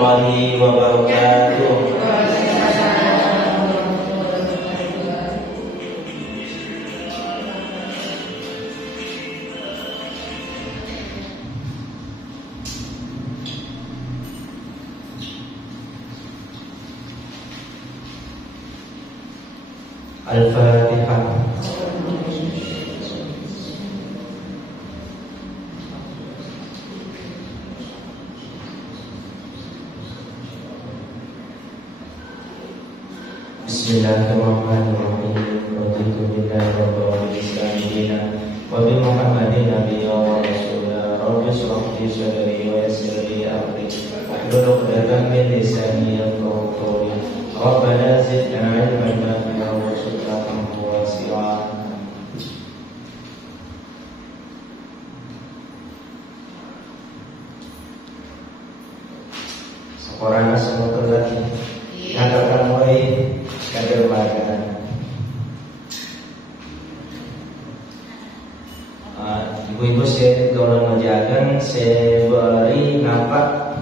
warahmatullahi wabarakatuh. Al-Fatihah. Bismillahirrahmanirrahim. Raditu billahi rabban wa bi'islami dinan wa bi Muhammadin nabiyyan wa rasulan. Rabbi shrah li sadri wa yassir li amri wahlul 'uqdatam min lisani yafqahu qawli. Rabbana zidna 'ilman nafi'an warzuqna rahmatan wasi'ah. Seorang semua lagi katakan mulai kader makanan. Ibu-ibu saya tolong menjaga, saya beri nampak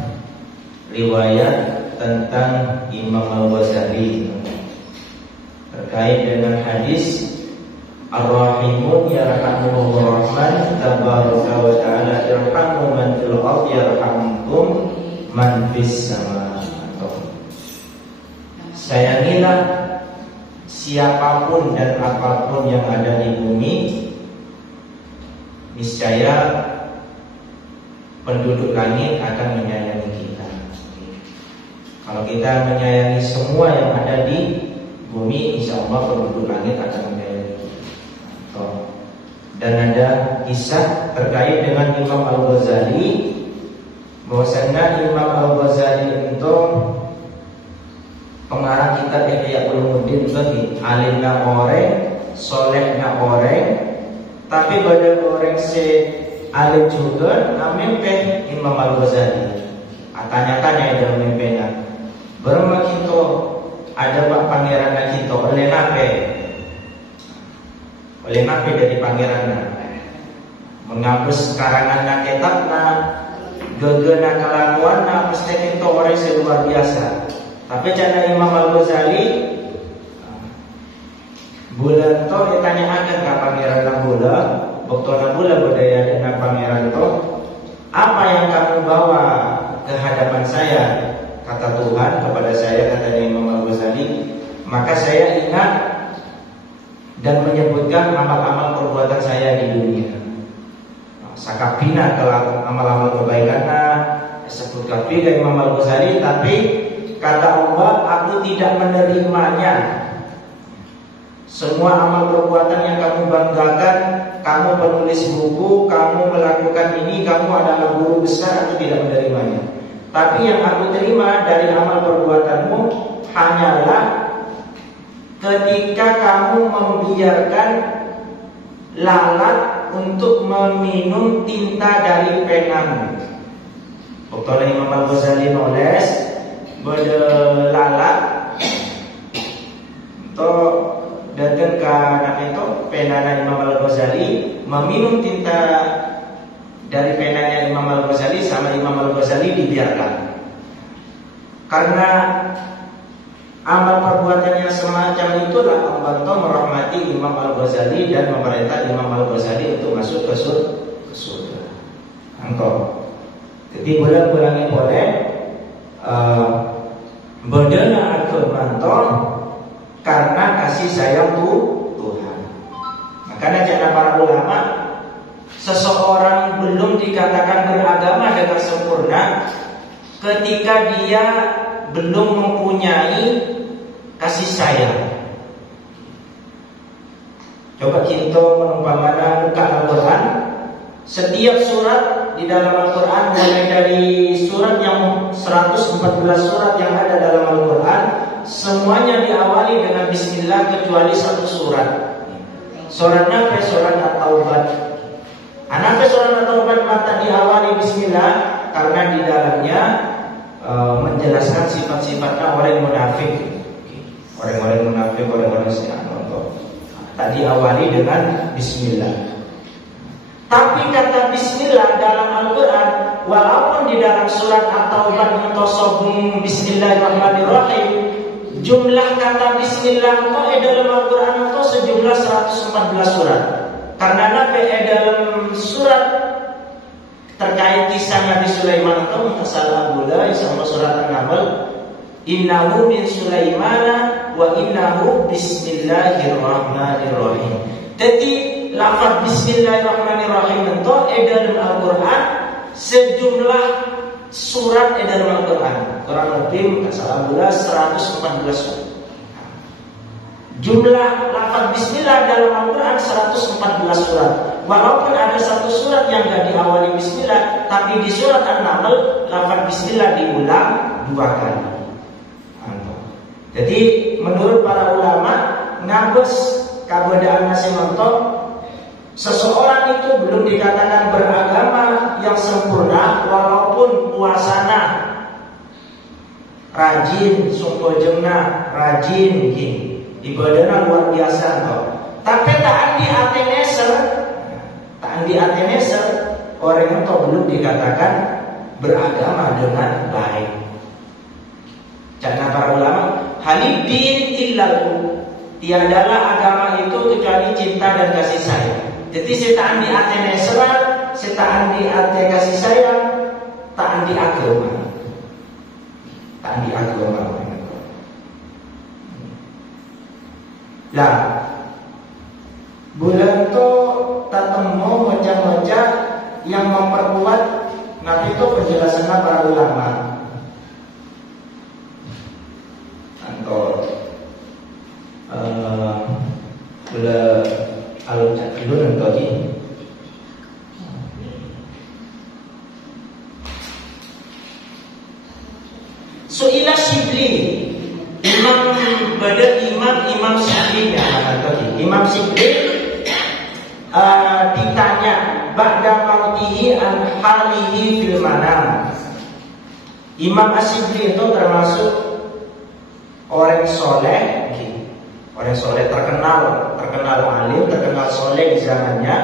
riwayat tentang Imam Al-Ghazali terkait dengan hadis Ar-Rahimun yarhamuhumur Rahman tabaraka wa ta'ala irhamu man fil ardi yarhamkum man fis sama. Sayangilah siapapun dan apapun yang ada di bumi, niscaya penduduk langit akan menyayangi kita. Kalau kita menyayangi semua yang ada di bumi, insya Allah penduduk langit akan menyayangi kita. Dan ada kisah terkait dengan Imam Al-Ghazali, bahwasanya Imam Al-Ghazali itu pengarang kitab Ihya Ulumuddin bagi alimna orang, solehna orang, tapi pada orang se alim juga amempe Imam Al-Ghazali. Tanya-tanya dalam mempena. Berma kita ada pak pangeran kita oleh nape dari pangeran menghapus karangan kitabna, gegena kelakuan mesti kita orang luar biasa. Tapi cara Imam Al-Ghazali bulan to ditanyakan ke pangeran Bula, Bokto Bula budaya dengan pangeran to, apa yang kamu bawa ke hadapan saya? Kata Tuhan kepada saya, kata Imam Al-Ghazali, maka saya ingat dan menyebutkan amal-amal perbuatan saya di dunia. Sakapina telah amal-amal kebaikan sebut kapina Imam Al-Ghazali, tapi kata Allah, aku tidak menerimanya. Semua amal perbuatan yang kamu banggakan, kamu penulis buku, kamu melakukan ini, kamu adalah guru besar, aku tidak menerimanya. Tapi yang aku terima dari amal perbuatanmu hanyalah ketika kamu membiarkan lalat untuk meminum tinta dari penamu. Waktu Imam Al-Ghazali nulis berlalat to datang ke anak itu penanya Imam Al-Ghazali, meminum tinta dari penanya Imam Al-Ghazali, sama Imam Al-Ghazali dibiarkan karena amal perbuatan yang semacam itulah membantu merahmati Imam Al-Ghazali dan memerintah Imam Al-Ghazali untuk masuk ke surga. Angkau jadi bulan-bulan boleh Bodana aku mantor karena kasih sayang Tuhan. Makanya jangan para ulama, seseorang belum dikatakan beragama dengan sempurna ketika dia belum mempunyai kasih sayang. Coba kita menumpangkan buka Al-Quran. Setiap surat di dalam Al-Quran, mulai dari surat yang 114 surat yang ada dalam Al-Quran, semuanya diawali dengan Bismillah kecuali satu surat. Suratnya surat At-Taubat. Kenapa surat At-Taubat mata diawali Bismillah? Karena di dalamnya menjelaskan sifat-sifatnya orang munafik. Orang-orang munafik, orang-orang siapa. Tadi awali dengan Bismillah. Tapi kata Bismillah dalam Al-Quran walaupun di dalam surat At-Taubah mentosobung Bismillahirrahmanirrahim, jumlah kata Bismillah itu dalam Al-Quran itu sejumlah 114 surat. Karena Nabi dalam surat terkait kisah Nabi Sulaiman itu salah bula sama surat An-Naml, innahu min Sulaimana wa innahu bismillahirrahmanirrahim. Jadi lafaz Bismillahirrahmanirrahim itu dalam Al-Quran sejumlah surat dalam Al-Quran. Kurang lebih salah bula 114 surat. Jumlah lafaz Bismillah dalam Al-Quran 114 surat. Walaupun ada satu surat yang tidak diawali Bismillah, tapi di surat An-Naml lafaz Bismillah diulang 2 kali. Jadi menurut para ulama, ngabes kabodaan nasi montok, seseorang itu belum dikatakan beragama yang sempurna walaupun puasana rajin, sumpojengna rajin, ibadahnya luar biasa toh. Tapi tak andi ateneser orang itu belum dikatakan beragama dengan baik. Karena para ulama, halidin illahu, tiadalah agama itu kecuali cinta dan kasih sayang. Jadi setaan di ate neseran, setaan di ate kasih sayang, tak di agama. Tak di agama. Lah, bulan itu tak temu macam-macam yang memperkuat Nabi itu penjelasan para ulama. Atau bila alun cakilun tadi Su'ila Shibli Imam Shibli Imam Shibli ditanya ba'da mautihi an halihi fil manam. Imam Shibli itu termasuk orang soleh terkenal alim, terkenal soleh di zamannya.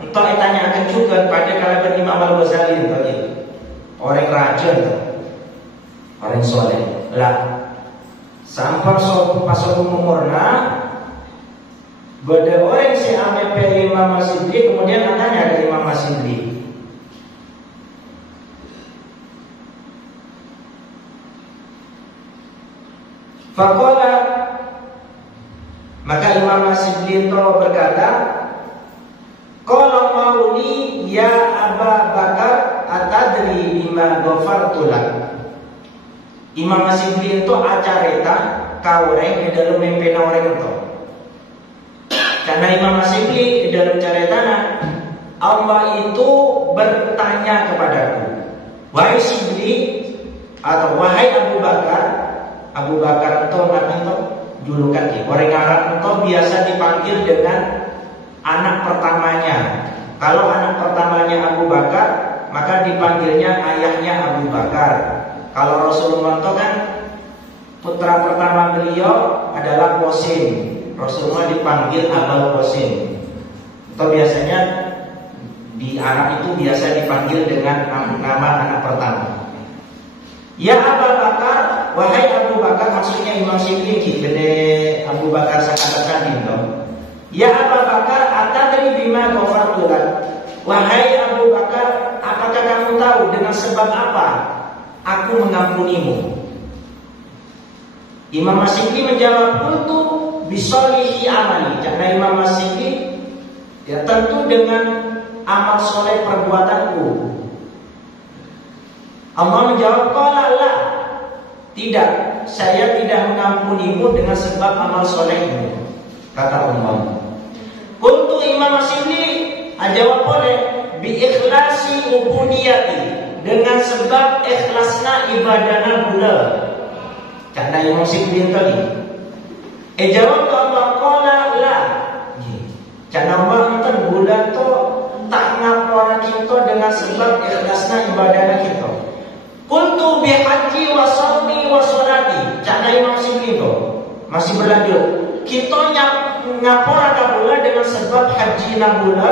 Entah ditanyakan juga pada kalangan Imam Al-Ghazali tadi, orang rajin, orang soleh. Lah, sampai pasal umurna, beda orang si ame Imam Shibli, kemudian tanya dari Imam Shibli. Faqala, maka Imam Shibli itu berkata, qala mauli ya Aba Bakar atadri bima ghafartu lak. Imam Shibli itu acarita kaureng di dalam mimpi orang itu. Karena Imam Shibli di dalam caritana, Allah itu bertanya kepadaku, wahai Shibli atau wahai Abu Bakar. Abu Bakar itu namanya itu julukan orang Arab itu biasa dipanggil dengan anak pertamanya. Kalau anak pertamanya Abu Bakar, maka dipanggilnya ayahnya Abu Bakar. Kalau Rasulullah itu kan putra pertama beliau adalah Qasim. Rasulullah dipanggil Abul Qasim. Itu biasanya di Arab itu biasa dipanggil dengan nama anak pertama. Ya Abu Bakar, wahai Abu Bakar, maksudnya Imam Shibli bede Abu Bakar sakata itu. Ya Abu Bakar, atadri bima ghafartu lak. Wahai Abu Bakar, apakah kamu tahu dengan sebab apa aku mengampunimu? Imam Shibli menjawab, "Qultu bisolihi amali." Karena Imam Shibli ya tentu dengan amal soleh perbuatanku. Allah menjawab, qala la, tidak, saya tidak mengampunimu dengan sebab amal solehmu, kata Allah. Qultu Imam Shibli jawab oleh bi ikhlasi ubudiyati, dengan sebab ikhlasna ibadahna bula. Karena Imam Shibli tadi jawab Allah, qala la, karena Allah itu bulan tu tak ngapora kita dengan sebab ikhlasna ibadahna kita. Qultu bihaji wa sawmi wa sholati. Karena Imam Shibli itu masih berlanjut, kita ngapora kabula dengan sebab haji nabula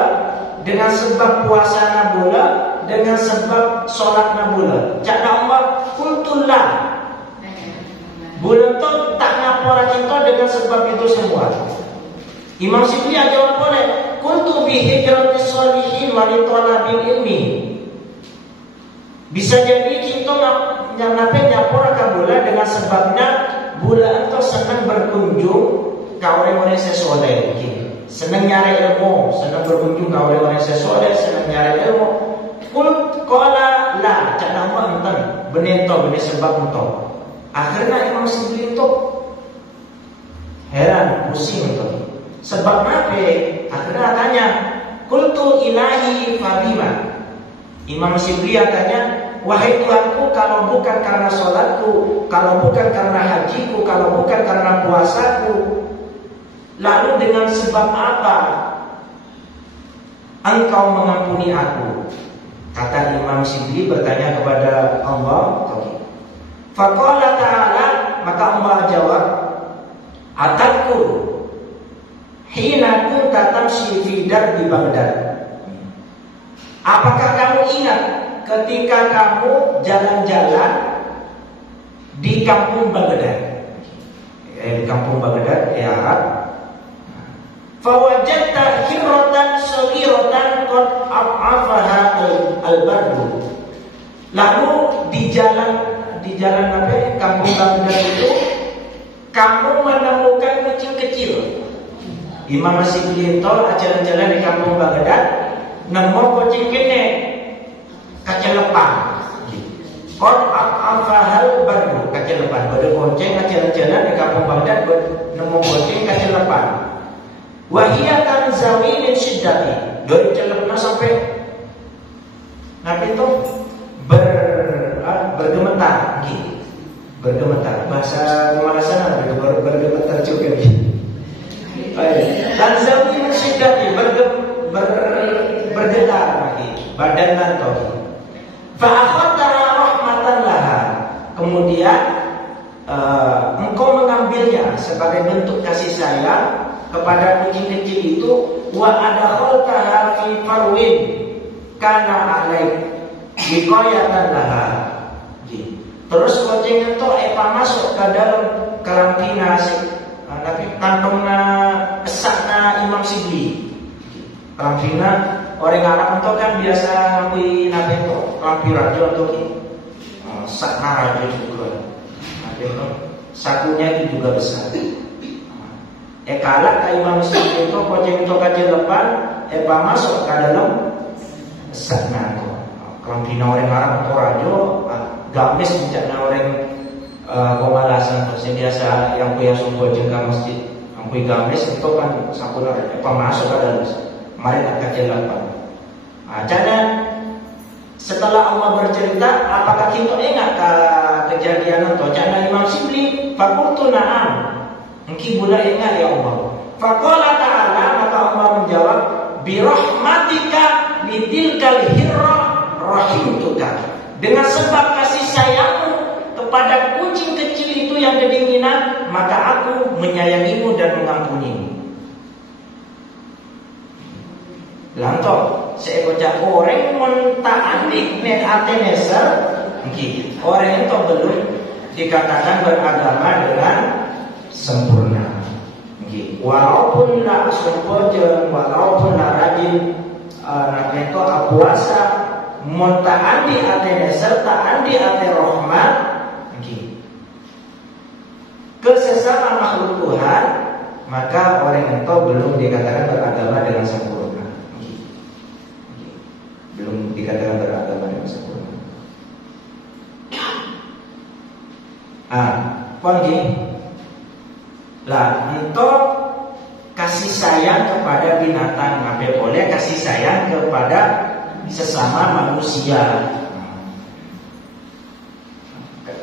dengan sebab puasa nabula, dengan sebab sholat nabula. Cakna Allah kultullah. Bulan tu tak ngapora kita dengan sebab itu semua. Imam Sibli jawab boleh. Kultu bi hijratis sholihin wa li talabil ilmi. Bisa jadi kita nyapora ka bulan dengan sebabnya bulan itu senang berkunjung ke orang-orang sesoleh. Senang nyari ilmu, senang berkunjung ke orang-orang sesoleh, senang nyari ilmu. Kul qala la, cakna Allah enten benento benih sebab ento. Akhirnya Imam Sibli itu heran, pusing itu. Sebab apa? Akhirnya tanya, kultu ilahi fabima. Imam Sibli tanya, wahai Tuhanku, kalau bukan karena sholatku, kalau bukan karena hajiku, kalau bukan karena puasaku, lalu dengan sebab apa Engkau mengampuni aku? Kata Imam Sibli bertanya kepada Allah. Faqala ta'ala, maka Allah jawab, Atakku hina kunta tamshi fi darbi Baghdad. Apakah kamu ingat ketika kamu jalan-jalan di kampung Baghdad? Di kampung Baghdad, Arab. Fawajadta hirratan saghiratan qad afaha al-bardu. Lalu di jalan apa? Kampung Baghdad itu kamu menemukan kecil-kecil. Imam Sibli itu jalan-jalan di kampung Baghdad, nemu kucing kene kacelepan. Qad afahal bardu, kacelepan. Pada kucing jalan-jalan di kampung Baghdad nemu kucing kacelepan. Wahia tanzawi min syiddati. Dari celepna sampai nabi itu bergemetar, bergemetar. Bahasa pemanasan bergemetar juga. Tanzawi min syiddati, bergetar lagi badan nanto. Fa akhadha rahmatan laha. Kemudian engkau mengambilnya sebagai bentuk kasih sayang kepada kucing kecil itu. Wa adakhaltaha fi farwin kana alaik wiqayatan laha. Terus kucing itu masuk ke dalam karantina, tapi kantongnya esakna Imam Sibli. Karantina orang Arab itu kan biasa ngakui nabi itu lampi raja atau sakna raja juga. Nabi itu sakunya itu juga besar. Kalak ke Imam Sibli itu kucing itu kecil lepan, masuk ke dalam sakna itu. Karantina orang Arab itu raja, gamis mencakna orang komalasan terus biasa yang punya sumber jengka masjid, yang punya gamis itu kan sakuna masuk ke dalam. Mari kita kecelapan. Jadi setelah Allah bercerita, apakah kita ingat kejadian itu? Jadi Imam Sibli, fakultu na'am. Mungkin boleh ingat ya Allah. Faqala ta'ala, maka Allah menjawab, birahmatika litilkal hirra rahimtuka. Dengan sebab kasih sayangmu kepada kucing kecil itu yang kedinginan, maka aku menyayangimu dan mengampunimu. Lantok, saya baca orang mentaati net ateneser, orang itu belum dikatakan beragama dengan sempurna. Walaupun nak sempurna, walaupun nak rajin, nak itu puasa, mentaati ateneser, taati ate rahmat, kesesama makhluk Tuhan, maka orang itu belum dikatakan beragama dengan sempurna. Belum dikatakan beragama dengan sempurna. Pagi lah untuk kasih sayang kepada binatang, apa boleh kasih sayang kepada sesama manusia.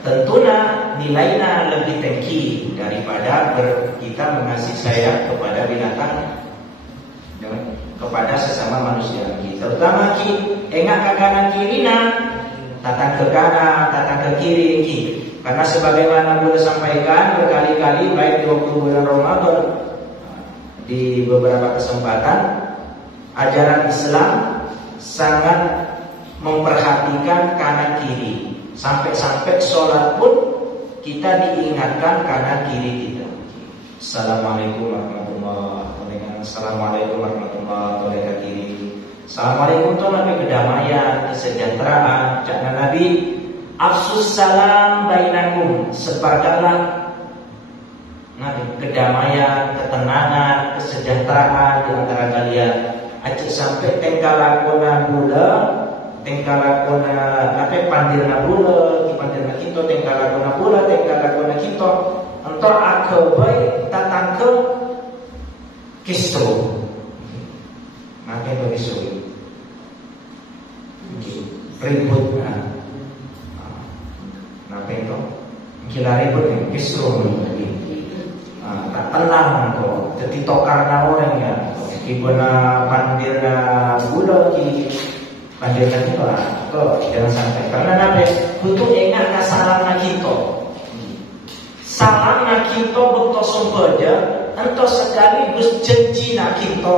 Tentunya nilainya lebih tinggi daripada kita mengasih sayang kepada binatang, kepada sesama manusia. Terutama ingat ke kanan kirina, tatang ke kanan, tatang ke kiri. Karena sebagaimana boleh sampaikan berkali-kali baik di waktu bulan Ramadan di beberapa kesempatan, ajaran Islam sangat memperhatikan kanan kiri. Sampai-sampai sholat pun kita diingatkan kanan kiri kita. Assalamualaikum warahmatullahi wabarakatuh. Assalamualaikum warahmatullahi wabarakatuh. Assalamualaikum itu Nabi kedamaian, kesejahteraan. Cakna Nabi, afsus salam bainakum, sebarkanlah kedamaian, ketenangan, kesejahteraan di antara kalian. Acik sampai tengkalakona bula, tengkalakona nape pandirna bula, pandirna kita tengkalakona bula, tengkalakona kita. Entar akabai tatang ke kistro. Nape bagi suwi. Ribut nape itu? Gila ribut nih kistro nih. Tak tenang kok, jadi tokar orang ya. Ibuna pandirna bula ki pandirna kita, kok jangan sampai. Karena nabi butuh ingat kesalahan kita. Salam kita butuh sumbernya, entah sekaligus janji kita.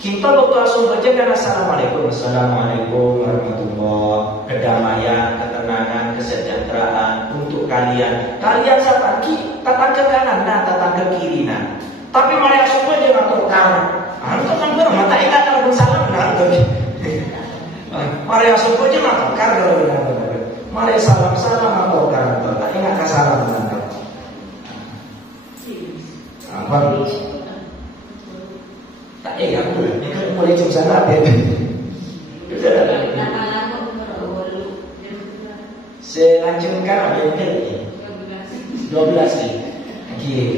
Kita butuh sumbernya karena assalamualaikum, assalamualaikum warahmatullahi, kedamaian, ketenangan, kesejahteraan untuk kalian. Kalian siapa? Tatang ke kanan, tatang ke kiri, Tapi mereka semua jangan tukar. Antum sampai mata ingat kalau salam, mereka semua jangan tukar kalau mereka salam atau tukar. Tak ingat ke salam, Apa? Tak ingat pula. Ini mulai jam sana apa? Saya lanjutkan ada yang 12 nih.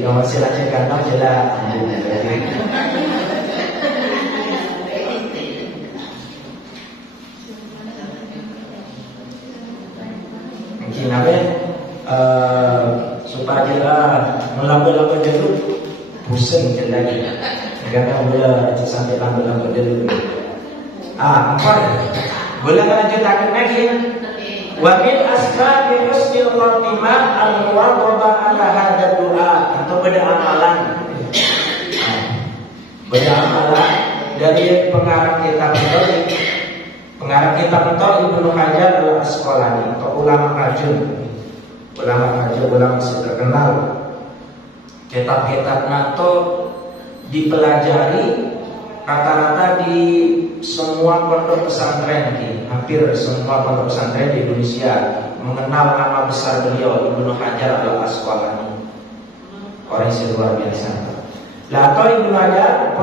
Kalau saya lanjutkan aja lah. Mungkin apa? Supaya melambat-lambat dulu, pusing je lagi. Karena boleh sampai lambat-lambat dulu. Empat. Boleh lanjutkan lagi. Wa min asbabi husnil khatimah al-muwadhabah ala hadzal du'a, atau beramalan. Beramalan dari pengarang kitab itu Ibnu Hajar al-Asqalani, atau ulama rajul terkenal. Kitab-kitabnya itu dipelajari rata-rata di semua pondok pesantren, hampir semua pondok pesantren di Indonesia mengenal nama besar beliau Ibnu Hajar al-Asqalani. Orang yang luar biasa. Lalu Ibnu Hajar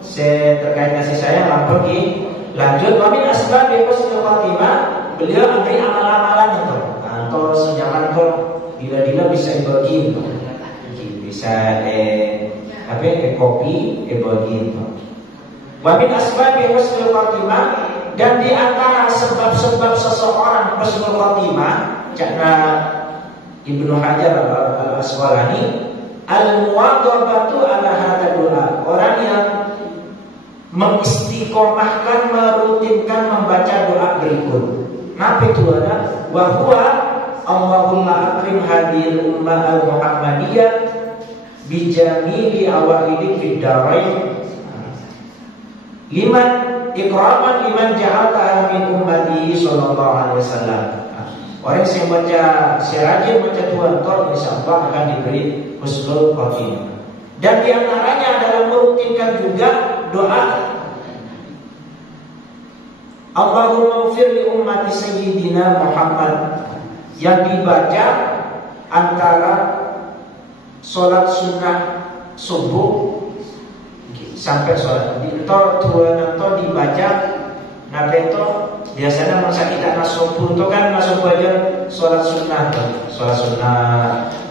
saya terkait kasih sayang pergi lanjut wamin asbab husnul khatimah, beliau ambil amal-amalan itu. Atau sejangan kok bila-bila bisa dibagi, bisa kopi dibagi. Wamin asbabi husnul khatimah, dan di antara sebab-sebab seseorang husnul khatimah, karena Ibnu Hajar al-Asqalani, al-muwadhabatu ala hadzal du'a, orang yang mengistiqomahkan, merutinkan membaca doa berikut. Napa itu ada? Wa huwa Allahumma akrim hadhil ummah al-Muhammadiyah bi jami'i awaidik fid darain. Liman ikraman liman ja'alta min ummati sallallahu alaihi wasallam. Orang yang baca, rajin baca Tuhan Tuhan, insyaallah akan diberi husnul khatimah. Dan di antaranya adalah merutinkan juga doa Allahumma ighfir li ummati sayyidina Muhammad, yang dibaca antara sholat sunnah subuh sampai sholat di dibaca. Nabi itu biasanya masa kita subuh itu kan subuh aja sholat sunnah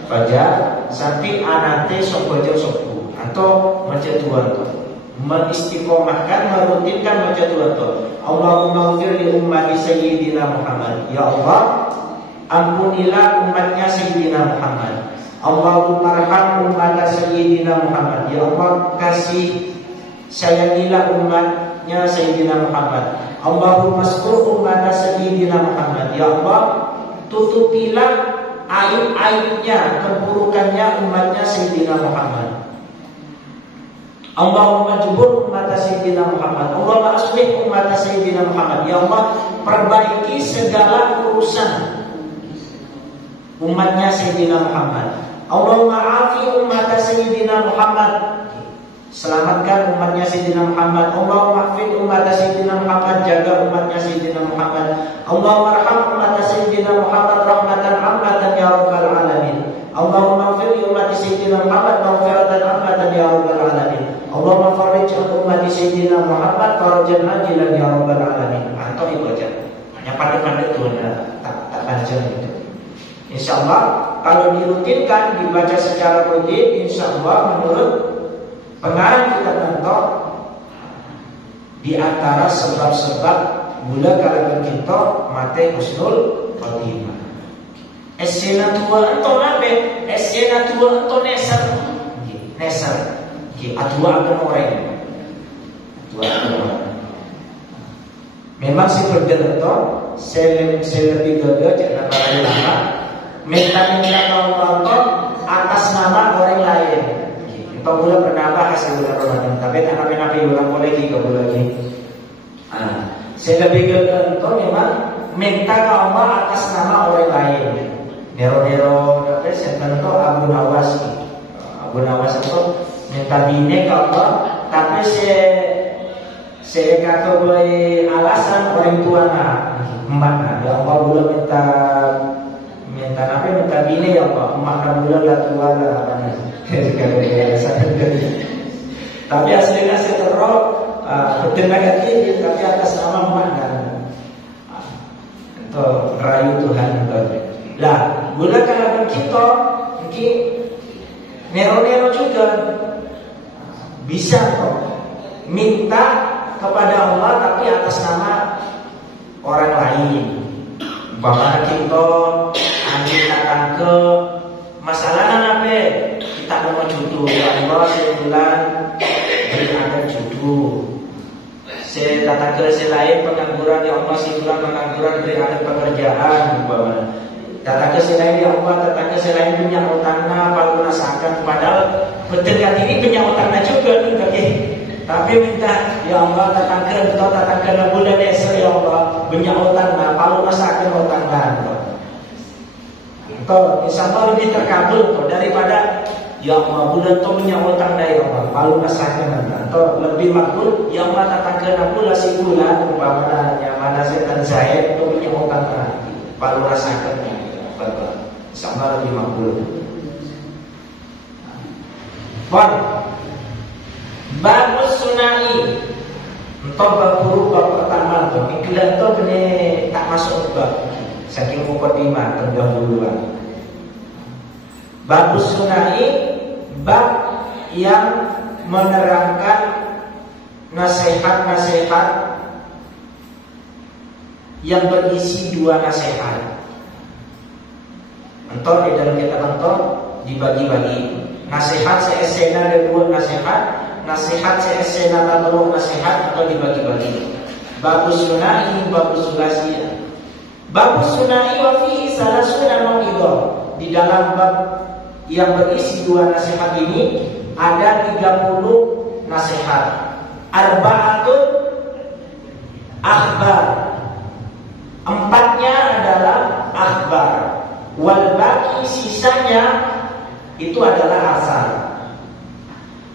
fajar sampai anate subuh aja subuh atau baca Tuhan itu mengistiqomahkan, merutinkan baca Tuhan itu. Allahumma ighfir li ummati sayyidina Muhammad, ya Allah ampunilah umatnya sayyidina Muhammad. Allahumma arham ummata sayyidina Muhammad, ya Allah kasih sayangilah umatnya sayyidina Muhammad. Allahumma astur ummata sayyidina Muhammad, ya Allah tutupilah aib-aibnya, keburukannya umatnya sayyidina Muhammad. Allahumma jubur umat Sayyidina Muhammad. Allahumma aslih umat Sayyidina Muhammad. Ya Allah, perbaiki segala urusan umatnya Sayyidina Muhammad. Allahumma afi umat Sayyidina Muhammad. Selamatkan umatnya Sayyidina Muhammad. Allahumma hafid umat Sayyidina Muhammad. Jaga umatnya Sayyidina Muhammad. Allahumma arham umat Sayyidina Muhammad rahmatan ammatan ya rabbal alamin. Allahumma fir umat Sayyidina Muhammad maghfiratan ammatan ya rabbal alamin. Allahumma farij umat Sayyidina Muhammad farajan ajilan ya rabbal alamin. Atau itu aja. Hanya pandai-pandai tuh tak baca itu. Insyaallah kalau dirutinkan, dibaca secara rutin, insyaallah menurut pengarang kitab Nanto, di antara sebab-sebab mula kalau kita mate husnul khotimah. Esena tua ento nabe, esena tua ento neser, neser, atua akan orang, atua akan orang. Memang si berdelento, saya lebih gagal jangan para ulama, minta nonton atas nama orang lain. Kita boleh pernah bahas bulan Ramadan, tapi anak-anak ulang lagi ke lagi. Saya lebih gagal itu memang minta ke Allah atas nama orang lain. Nero tapi saya tentu Abu Nawas itu minta bine ke Allah, tapi saya kata boleh alasan orang tua emak ya Allah boleh minta bine ya Allah emak boleh lah tua lah tapi aslinya saya terus bertenaga tinggi tapi atas nama emak itu rayu Tuhan lah. Gula kalau kita mungkin nero juga bisa kok minta kepada Allah tapi atas nama orang lain. Bahkan kita ambil datang ke masalah apa? Kita mau jodoh, ya Allah sebulan beri ada jodoh. Saya datang ke lain pengangguran, ya Allah sebulan pengangguran beri ada pekerjaan. Datang ke lain, ya Allah datang ke lain punya utangnya, kalau rasakan padahal berdekat ini punya utangnya juga nih, tapi minta ya Allah datang ke bulan esok ya Allah punya utangnya, kalau rasakan utangnya. Itu insyaallah lebih terkabul daripada ya Allah bulan itu punya utang ya Allah, kalau rasakan atau lebih makbul ya Allah datang ke bulan si bulan umpamanya mana setan saya itu punya utangnya, kalau rasakan. Sama lebih makbul. Bagus sunai. Entah bab pertama tu. Ikhlas tu kena tak masuk bab. Saking mukadimah terdahuluan. Bagus sunai, bab yang menerangkan nasihat-nasihat yang berisi dua nasihat. Entar di dalam kitab entar dibagi-bagi. Nasihat seesena ada dua nasihat seesena ada dua nasihat atau dibagi-bagi. Babus sunai, babus sulasiya. Babus sunai wa fihi salasuna mau'idhah. Di dalam bab yang berisi dua nasihat ini ada 30 nasihat. Arba'atun akhbar. 4-nya adalah akhbar. Wal baqi sisanya itu adalah asal.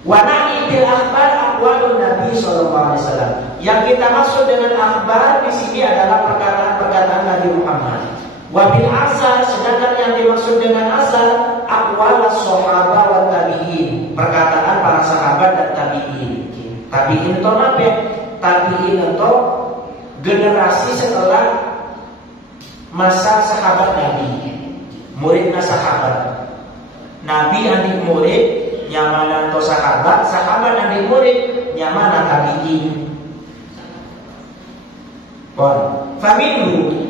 Wa na'i bil akhbar aqwalun Nabi sallallahu alaihi wasallam. Yang kita maksud dengan akhbar di sini adalah perkataan-perkataan Nabi Muhammad. Wa bil asal, sedangkan yang dimaksud dengan asal aqwalus sahabah wa tabi'in, perkataan para sahabat dan tabi'in. Tabi'in itu apa? Tabi'in itu generasi setelah masa sahabat Nabi. Muridnya sahabat Nabi adik murid nyamana to sahabat adik murid nyamana tabi'in. Pon faminu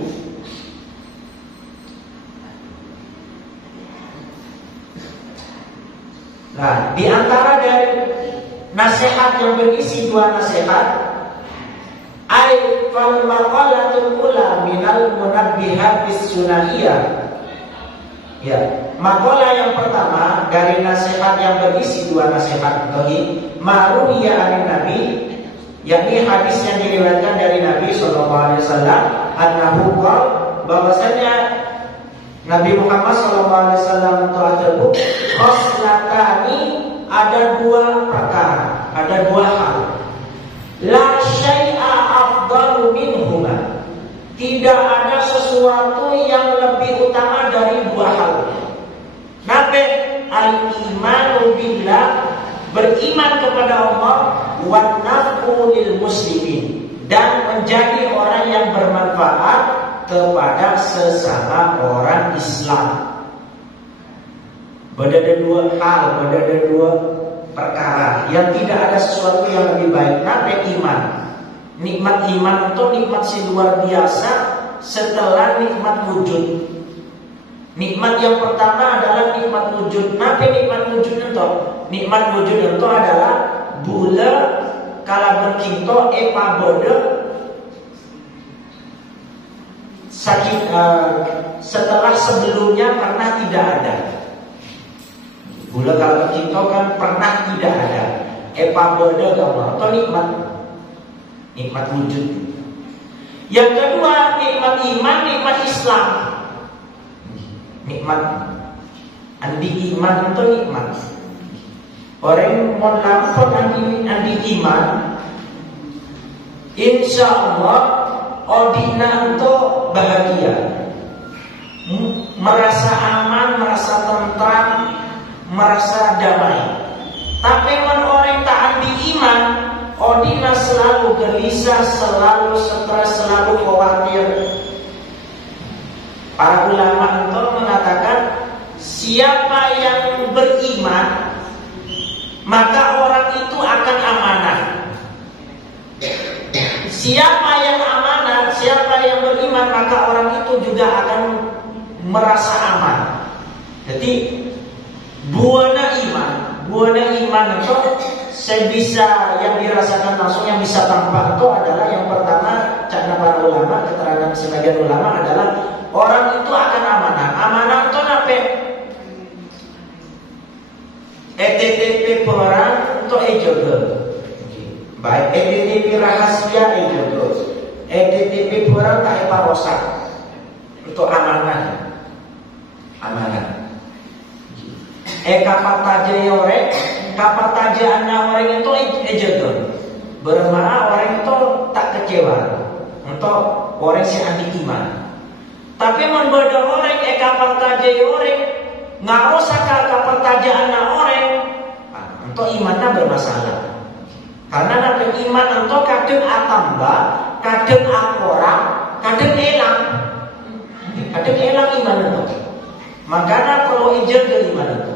nah, di antara dari nasihat yang berisi dua nasihat ay fal maqalatul ula minal munabbihat bis sunahiyah. Ya, makalah yang pertama dari nasihat yang berisi dua nasihat tauhid, ma'ruwiya anin Nabi, yakni hadis yang diriwayatkan dari Nabi sallallahu alaihi wasallam, annahu qala, bahwasanya Nabi Muhammad sallallahu alaihi wasallam telah terbuk khoslatani, ada dua perkara, ada dua hal. La syai'a afdalu minhuma, tidak ada sesuatu yang lebih utama dari dua hal. Nabi al-imanu billah, beriman kepada Allah, wa naf'u lil muslimin, dan menjadi orang yang bermanfaat kepada sesama orang Islam. Ada dua hal, ada dua perkara yang tidak ada sesuatu yang lebih baik. Nabi iman. Nikmat iman itu nikmat si luar biasa setelah nikmat wujud. Nikmat yang pertama adalah nikmat wujud. Nabi nikmat wujud itu, nikmat wujud itu adalah bula kala berkinto bodoh sakit setelah sebelumnya pernah tidak ada. Bula kala berkinto kan pernah tidak ada. Bodoh gambar itu nikmat wujud. Yang kedua nikmat iman, nikmat Islam. Nikmat andi iman itu nikmat. Orang mau lampau andi iman, insya Allah odina itu bahagia, merasa aman, merasa tentram, merasa damai. Tapi orang tak andi iman, odina selalu gelisah, selalu stres, selalu khawatir. Para ulama itu mengatakan, siapa yang beriman, maka orang itu akan amanah. Siapa yang amanah, siapa yang beriman, maka orang itu juga akan merasa aman. Jadi buana iman itu saya bisa yang dirasakan langsung, yang bisa tampak itu adalah yang pertama, cara para ulama, keterangan sebagian ulama adalah orang itu akan amanah. Amanah itu apa? ETTP perang itu ejogo. Baik ETTP rahasia ejogo. ETTP perang tak eparosak. Itu amanah. Amanah. Kapan taja yorek, kapan taja anak orang itu ejogo. Bermakna orang itu tak kecewa. Untuk orang yang anti iman. Tapi membeda orang kapan taja yorek, nggak usah kapan taja anak orang. Untuk imannya bermasalah. Karena nabi iman untuk kadang atamba, kadang akora, kadang elang. Kadang elang iman itu. Makanya perlu ijazah dari iman itu.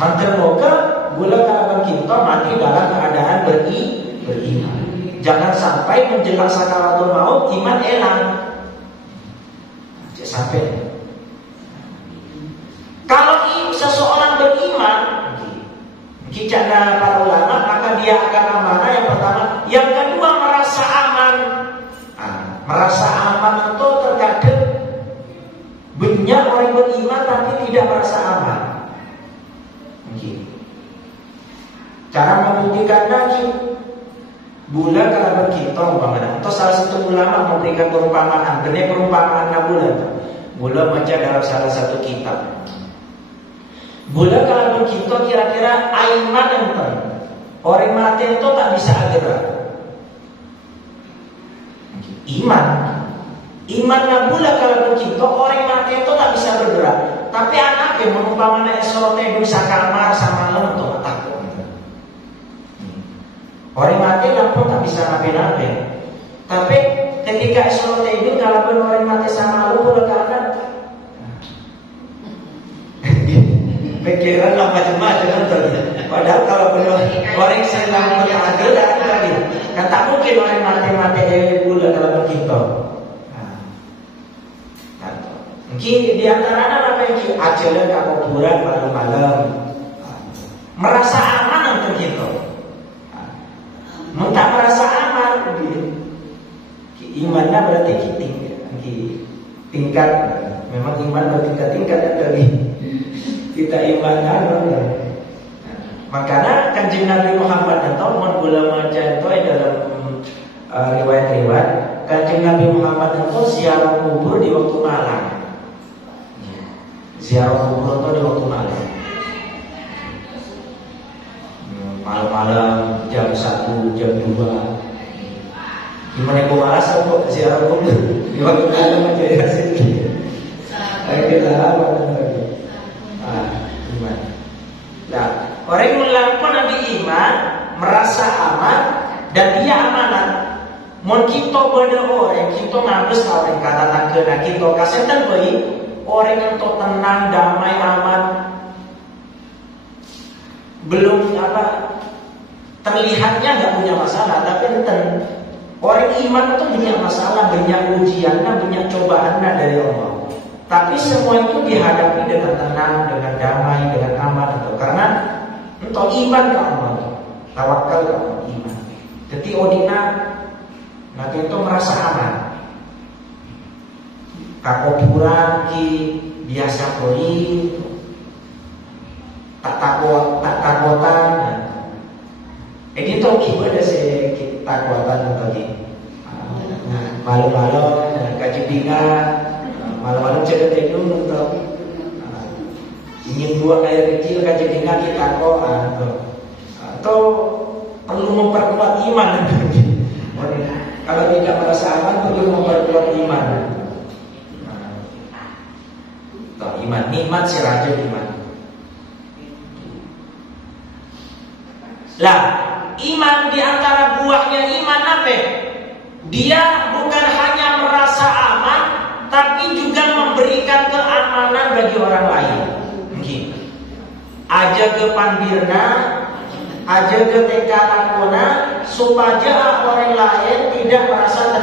Mantermoga gula kalaban kita mati dalam keadaan beriman. Jangan sampai menjelang sakaratul maut iman elang. Jangan sampai. Kalau seseorang beriman, kicana para ulama, maka dia akan amanah yang pertama. Yang kedua merasa aman. Merasa aman itu terkadang banyak orang beriman tapi tidak merasa aman. Cara membuktikan lagi, bulan kalau berkita umpamanya, atau salah satu ulama memberikan perumpamaan, benar perumpamaan bulan. Bulan baca dalam salah satu kitab. Bulan kalau berkita kira-kira aiman ente, orang mati itu tak bisa gerak. Iman bulan kalau berkita orang mati itu tak bisa bergerak. Tapi anak yang menumpamanya esote bisa kamar sama malam itu takut. Orang mati pun tak bisa nape-nape. Tapi ketika esote itu kalau orang mati sama malam udah kangen. Pikiran macam-macam tuh. Padahal kalau benar orang sedang beragil lagi, kan tak mungkin orang mati bulan dalam begitu. Mungkin di antaranya apa yang ajaran ke kuburan malam-malam, merasa aman untuk itu. Tak merasa aman, imannya berarti tingkat. memang iman bertingkat-tingkat dari kita iman ya. Makanya Kanjeng Nabi Muhammad itu mun ulama itu dalam riwayat-riwayat Kanjeng Nabi Muhammad itu ziarah kubur di waktu malam. Ziarah kubur itu di waktu malam. Malam-malam jam 1, jam 2. Gimana kau malas kok ziarah kubur di waktu malam aja ya sih. Kita apa lagi? Gimana? Nah, orang yang melakukan nabi iman merasa aman dan dia amanat. Mun kita beda orang, kita ngabes orang kata tak kena kita kasetan bayi orang yang tenang, damai, aman. Belum terlihatnya nggak punya masalah, tapi enten orang iman itu banyak masalah, banyak ujiannya, banyak cobaannya dari Allah. Tapi semua itu dihadapi dengan tenang, dengan damai, dengan aman. Karena untuk iman ke Allah, tawakal ke Allah, iman. Jadi odina nanti itu merasa aman. Kakopuran ki biasa koi, tak takutan. Ini tuh gimana sih takutan tadi? Malu-malu, kajibingan. Malam-malam cerita itu untuk ingin buang air kecil kan jadi kita kok atau perlu memperkuat iman. Kalau tidak merasa aman perlu memperkuat iman. Iman nikmat siraja iman. Lah iman di antara buahnya iman apa? Dia bukan hanya merasa aman, tapi juga memberikan keamanan bagi orang lain. Mungkin aja ke pandirna, aja ke TK lakona, supaya orang lain tidak merasa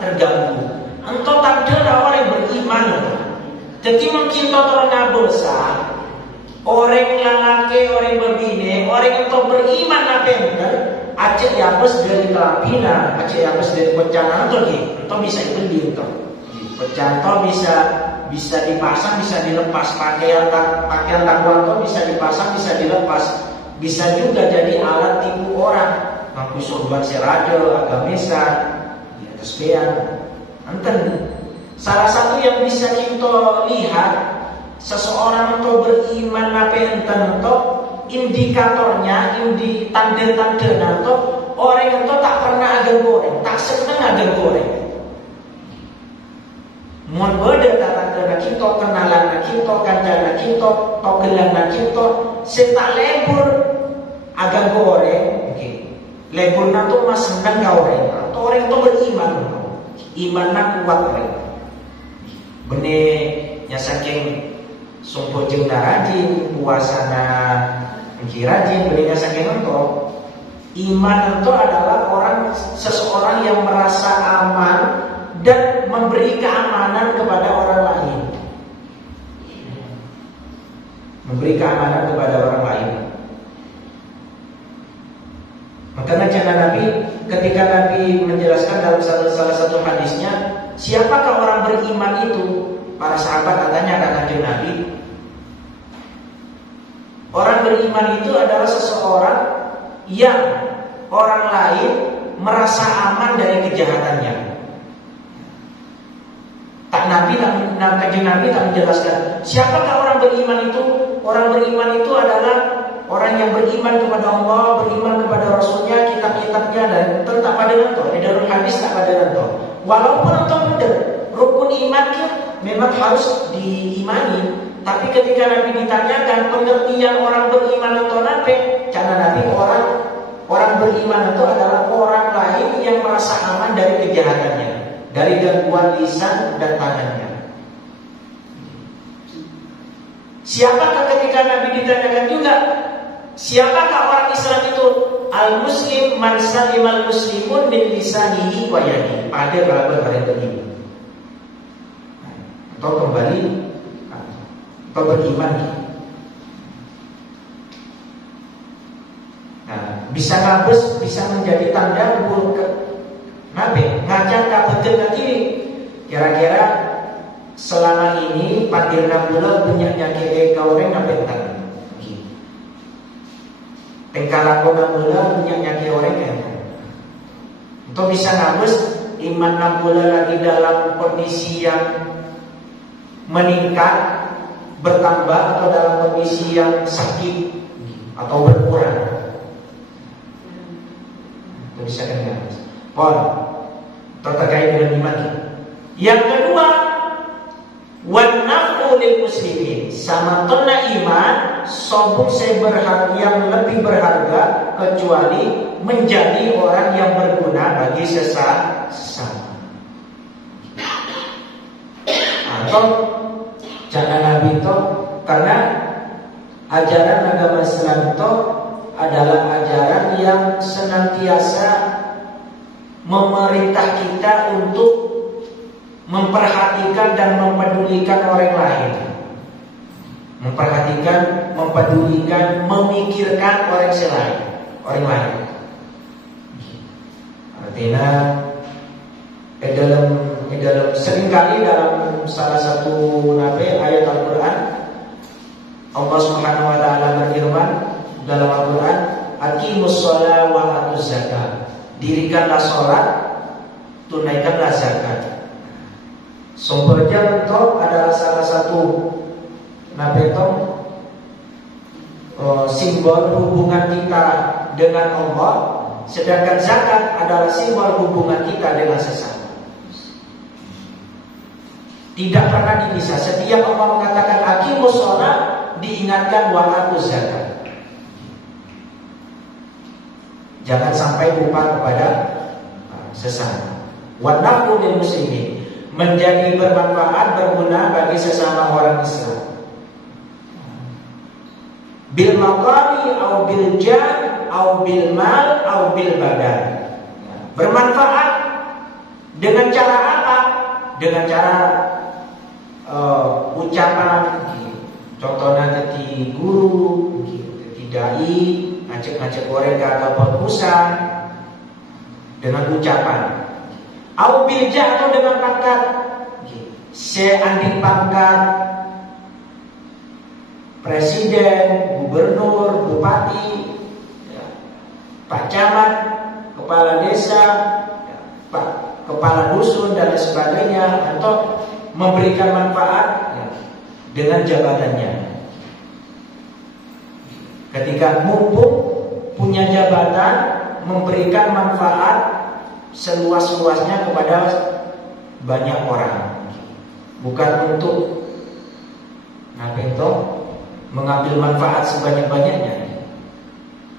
terganggu. Entah tak ada orang yang beriman. Jadi mungkin orang ngabosa, orang lelaki, orang berbini, orang yang beriman apa yang aja yapes dari kelapina, aja yapes dari bencana atau bisa beli itu. Contoh bisa dipasang, bisa dilepas. Pakaian takwa bisa dipasang, bisa dilepas. Bisa juga jadi alat tipu orang. Ngaku sorban serajo, agamisan, ya tesbihan. Enten. Salah satu yang bisa kita lihat seseorang itu beriman apa enten itu indikatornya, tanda-tanda itu orang itu tak pernah ada goreng, tak senang ada goreng. Mun beda tanda kita, kenalan kita, kancana kita, togelan kita, setak lebur agak goreng, lebur nato mas senang goreng, atau orang itu beriman, iman nak kuat mereka. Benih saking sumpah jeung rajin, puasana rajin, benihnya saking itu. Iman itu adalah seseorang yang merasa aman dan memberi keamanan kepada orang lain. Memberi keamanan kepada orang lain. Makanya jangan Nabi, ketika Nabi menjelaskan dalam salah satu hadisnya, siapakah orang beriman itu? Para sahabat katanya kata Nabi, orang beriman itu adalah seseorang yang orang lain merasa aman dari kejahatannya. Nabi tak menjelaskan siapakah orang beriman itu. Orang beriman itu adalah orang yang beriman kepada Allah, beriman kepada Rasulnya, kitab-kitabnya, dan tetap pada nanto. Darul hadis tak pada nanto. Walaupun nanto benar rukun iman memang harus diimani, tapi ketika Nabi ditanyakan pengertian orang beriman itu nabi, karena Nabi orang beriman itu adalah orang lain yang merasa aman dari kejahatannya, dari gangguan lisan dan tangannya. Siapakah ketika Nabi ditanyakan juga, siapakah orang Islam itu? Al-Muslim man salimal muslimun min lisanihi wa yadihi. Pada kalau kalian beriman atau kembali atau beriman. Nah, bisa ngabes, bisa menjadi tanda kubur Nabi ngajak kabetul nanti kira-kira selama ini patirna pula punyanya ke orang napetan. Tengkalakona pula punyanya ke orang yang untuk bisa ngabus iman pula lagi dalam kondisi yang meningkat, bertambah, atau dalam kondisi yang sakit atau berkurang. Itu bisa kan ngabus. Pon, terkait dengan iman. Yang kedua, wanafu lil muslimin, sama tona iman sobuk yang lebih berharga kecuali menjadi orang yang berguna bagi sesama. Atau jangan nabi itu, karena ajaran agama Islam itu adalah ajaran yang senantiasa memerintah kita untuk memperhatikan dan mempedulikan orang lain. Memperhatikan, mempedulikan, memikirkan orang lain. Artinya dalam seringkali dalam salah satu ayat Al-Quran, Allah Subhanahu wa taala berfirman dalam Al-Quran, aqimus shalah wa atuz zakat. Dirikanlah sholat, tunaikanlah zakat. Sumbernya itu adalah salah satu simbol hubungan kita dengan Allah, sedangkan zakat adalah simbol hubungan kita dengan sesama. Tidak pernah dipisah. Setiap Allah mengatakan aqimus shalah, diingatkan wa atuz zakat. Jangan sampai lupa kepada sesama. Wa nafu lil muslimin, menjadi bermanfaat, berguna bagi sesama orang Islam. Bil maqali au bil jah au bil mal au bil badan. Bermanfaat dengan cara apa? Dengan cara ucapan, contohnya di guru, di dai, ngajak-ngajak orang ke agama pusat dengan ucapan. Au bil jah, atau dengan pangkat. Seanding pangkat presiden, gubernur, bupati, pak camat, kepala desa, pak kepala dusun dan sebagainya, atau memberikan manfaat dengan jabatannya. Ketika mumpung punya jabatan, memberikan manfaat seluas-luasnya kepada banyak orang, bukan untuk mengambil manfaat sebanyak-banyaknya,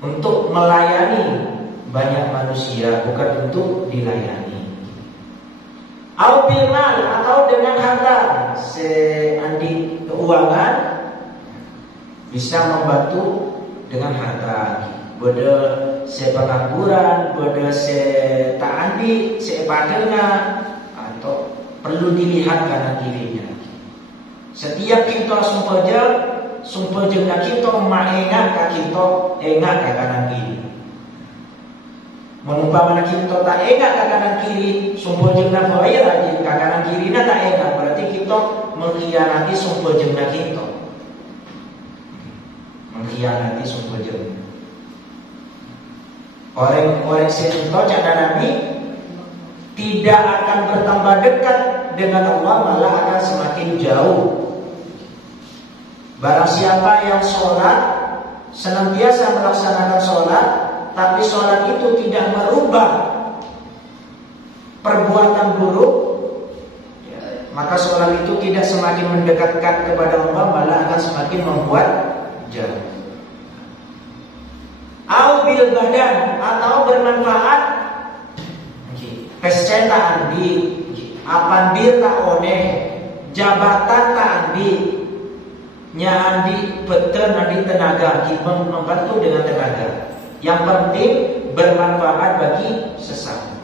untuk melayani banyak manusia, bukan untuk dilayani. Au bil mal, atau dengan harta, seandi keuangan bisa membantu dengan harta. Bode sepengangguran, bode setaandi, sepadenga, atau perlu dilihat kanan kirinya. Setiap kita sumpah jeung kita maengat ka kita engat ka kanan kiri. Menumpang kita tak engat ka kanan kiri, sumpah jeung bae lagi ka kanan kiri na tak engat, berarti kita mengkhianati sumpah jeung kita. Mengkhianati sumpah jeung. Orang-orang sesuatu cakap Nabi tidak akan bertambah dekat dengan Allah, malah akan semakin jauh. Barang siapa yang sholat, senantiasa melaksanakan sholat, tapi sholat itu tidak merubah perbuatan buruk, maka sholat itu tidak semakin mendekatkan kepada Allah, malah akan semakin membuat jauh. Au bil badan, atau bermanfaat kesehatan di apandir tak one, jabatan tak andi, nyandi beten andi tenaga, membantu dengan tenaga. Yang penting bermanfaat bagi sesama.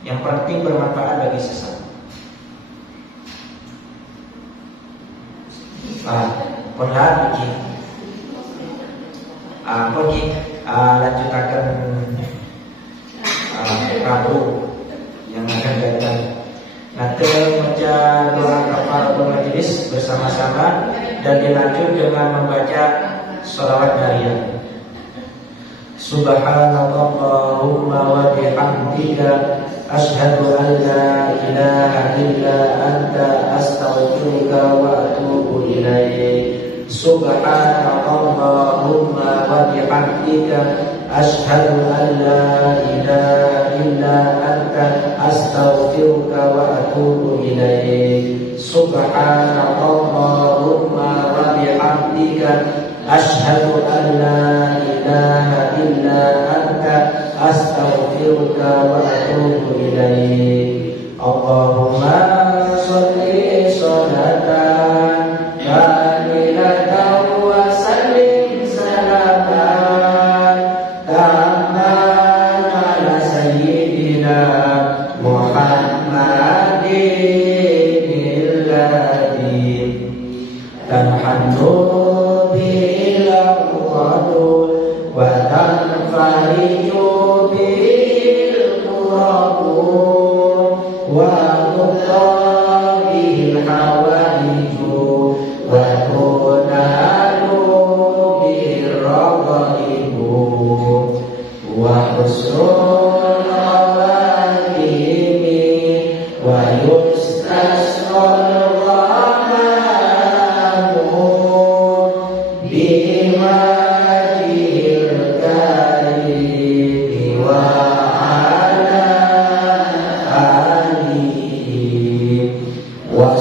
Yang penting bermanfaat bagi sesama. Penlat begini. Lanjutakan Rabu yang akan datang. Ada membaca doa kafaratul majelis bersama-sama dan dilanjut dengan membaca sholawat dariyah. Subhanallahumma wa bihamdika asyhadu an la ilaha illa anta astaghfiruka wa atubu ilaik. Subhanallahumma wa bihamdika asyhadu an la ilaha illa anta astaghfiruka wa atubu ilaik. Subhanallahumma wa bihamdika asyhadu an la ilaha illa anta astaghfiruka wa atubu ilaik. Allahumma sholli sholatan kamilatan wa sallim salaman tamman ala sayyidina Muhammadin alladhi tanhannu wa tanfariju bil qurab wa tuqabil hawaiju wa tunalu bil raqaibu wa husnul khawatimi wa yustasqal ghamamu bima wa